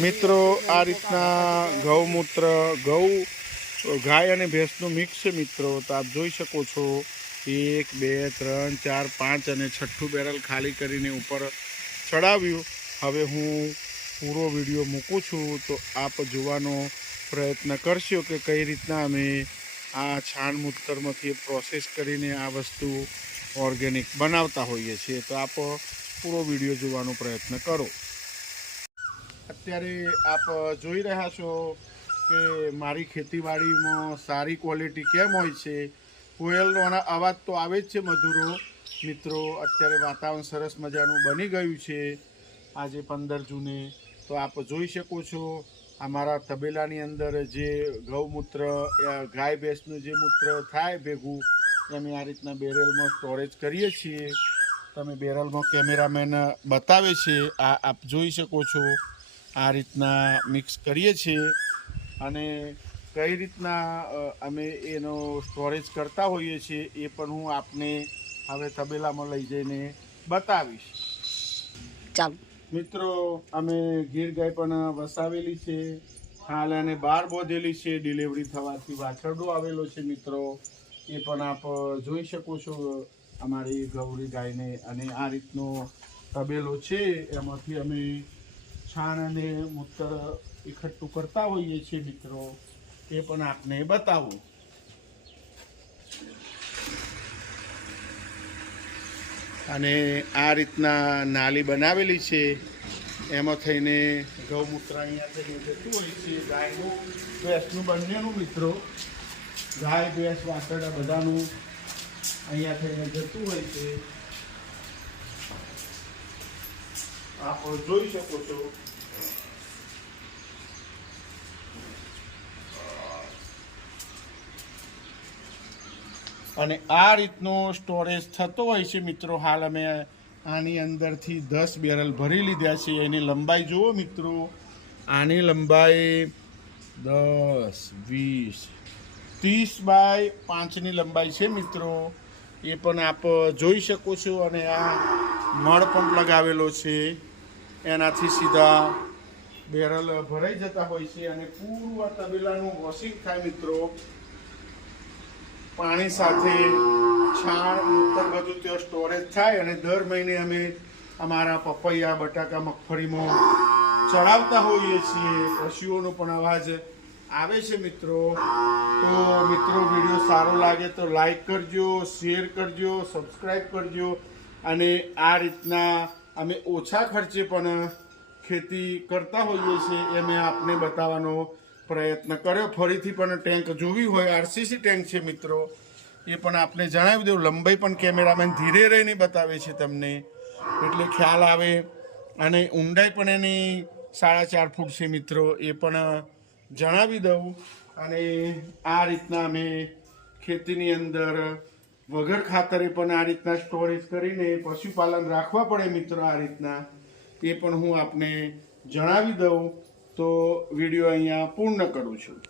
મિત્રો, આ રીતના ગૌમૂત્ર, ગૌ, ગાય અને ભેંસનું મિક્સ મિત્રો. તો આપ જોઈ શકો છો, એક, બે, ત્રણ, ચાર, પાંચ અને છઠ્ઠું બેરલ ખાલી કરીને ઉપર ચડાવ્યું. હવે હું પૂરો વીડિયો મૂકું છું, તો આપ જોવાનો પ્રયત્ન કરશો કે કઈ રીતના અમે આ છાણ મૂતરમાંથી પ્રોસેસ કરીને આ વસ્તુ ઓર્ગેનિક બનાવતા હોઈએ છીએ. તો આપ પૂરો વીડિયો જોવાનો પ્રયત્ન કરો. અત્યારે આપ જોઈ રહ્યા છો કે મારી ખેતીવાડીમાં સારી ક્વોલિટી કેમ હોય છે? કોયલનો અવાજ તો આવે જ છે મધુરો. મિત્રો, અત્યારે વાતાવરણ સરસ મજાનું બની ગયું છે. આજે પંદર જૂને. તો આપ જોઈ શકો છો, અમારા તબેલાની અંદર જે ગૌમૂત્ર ગાય ભેંસનું જે મૂત્ર થાય ભેગું અમે આ રીતના બેરલમાં સ્ટોરેજ કરીએ છીએ. તમે બેરલમાં કેમેરામેન બતાવે છે. આ આપ જોઈ શકો છો. આ રીતના મિક્સ કરીએ છીએ અને કઈ રીતના અમે એનો સ્ટોરેજ કરતા હોઈએ છીએ એ પણ હું આપને હવે તબેલામાં લઈ જઈને બતાવીશ. ચાલો. મિત્રો અમે ગીર ગાય પણ વસાવેલી છે હાલ અને બહાર બોધેલી છે ડિલિવરી થવાથી વાછરડો આવેલો છે મિત્રો. એ પણ આપ જોઈ શકો છો અમારી ગૌરી ગાયને અને આ રીતનો તબેલો છે. એમાંથી અમે છાણ અને મૂત્ર એકઠું કરતા હોઈએ છીએ મિત્રો એ પણ આપને બતાવું. અને આ રીતના નાલી બનાવેલી છે, એમાં થઈને ગૌમૂત્ર અહીંયા થઈને જતું હોય છે, ગાયનું ભેંસનું બંનેનું મિત્રો, ગાય, ભેંસ વાસરડા બધાનું અહીંયા થઈને જતું હોય છે. આપ જોઈ શકો છો. અને આ રીતનો સ્ટોરેજ થતો હોય છે મિત્રો, હાલ અમે આની અંદરથી દસ બેરલ ભરી લીધા છે. એની લંબાઈ જુઓ મિત્રો. આની લંબાઈ દસ, વીસ, ત્રીસ બાય પાંચની લંબાઈ છે મિત્રો. એ પણ આપ જોઈ શકો છો અને આ નળ પણ લગાવેલો છે. એનાથી સીધા બેરલ ભરાઈ જતા હોય છે અને પૂરું આ તબેલાનું વોશિંગ થાય મિત્રો. પાણી સાથે છાણ ઉત્તર બધું ત્યાં સ્ટોરેજ થાય અને દર મહિને અમે અમારા પપૈયા, બટાકા, મગફળીમાં ચડાવતા હોઈએ છીએ. પશુઓનો પણ અવાજ આવે છે મિત્રો. તો મિત્રો, વીડિયો સારો લાગે તો લાઈક કરજો શેર કરજો સબસ્ક્રાઈબ કરજો અને આ રીતના અમે ઓછા ખર્ચે પણ ખેતી કરતા હોઈએ છીએ એ મેં આપને બતાવવાનો પ્રયત્ન કર્યો. ફરીથી પણ ટેન્ક જોવી હોય, આરસીસી ટેન્ક છે મિત્રો, એ પણ આપને જણાવી દઉં. લંબાઈ પણ કેમેરામેન ધીરે રહીને બતાવે છે તમને. એટલે ખ્યાલ આવે. અને ઊંડાઈ પણ એની સાડા ચાર ફૂટ છે મિત્રો, એ પણ જણાવી દઉં. અને આ રીતના અમે ખેતીની અંદર વગર ખાતરે પણ આ રીતના સ્ટોરેજ કરીને પશુપાલન રાખવા પડે મિત્રો આ રીતના, એ પણ હું આપને જણાવી દઉં. તો વીડિયો અહીંયા પૂર્ણ કરું છું.